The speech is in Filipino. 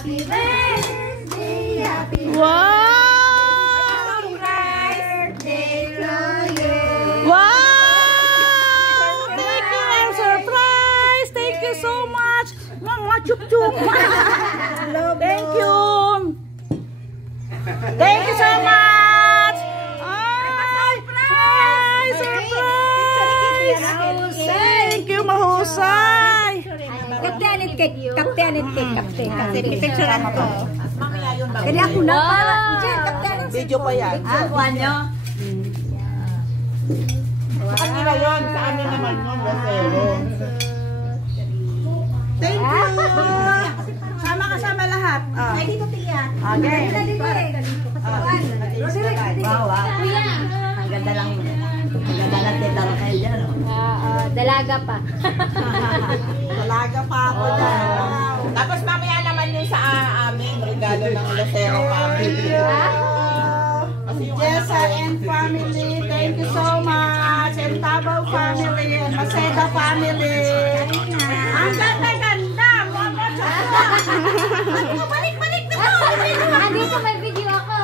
Happy birthday, happy Wow! birthday to you. Wow! Thank you, I'm surprised. Thank you so much. Mga chup-chup. Thank you. Thank you so much. Ay, surprise. Thank you, mahusay. Kapteanit cake, kapteanit cake, kapteanit cake. Picturean ko. Kaya ako na para. Video pa yan. Kuha nyo. Sa kanila yun, sa amin naman yun, Rosero. Thank you. Sama-kasama lahat. Ay, dito tiya. Okay. Wow, wow. Ang ganda lang. Ang ganda lang tita kayo dyan. Dalaga pa. Talaga pa ako dyan. Tapos mamaya naman yung sa amin, regalo ng Rosero family. Jessa and family, thank you so much. And Tabaw family, and Maseda family. Ang ganda-ganda. Balik-balik na po. Andito may video ako.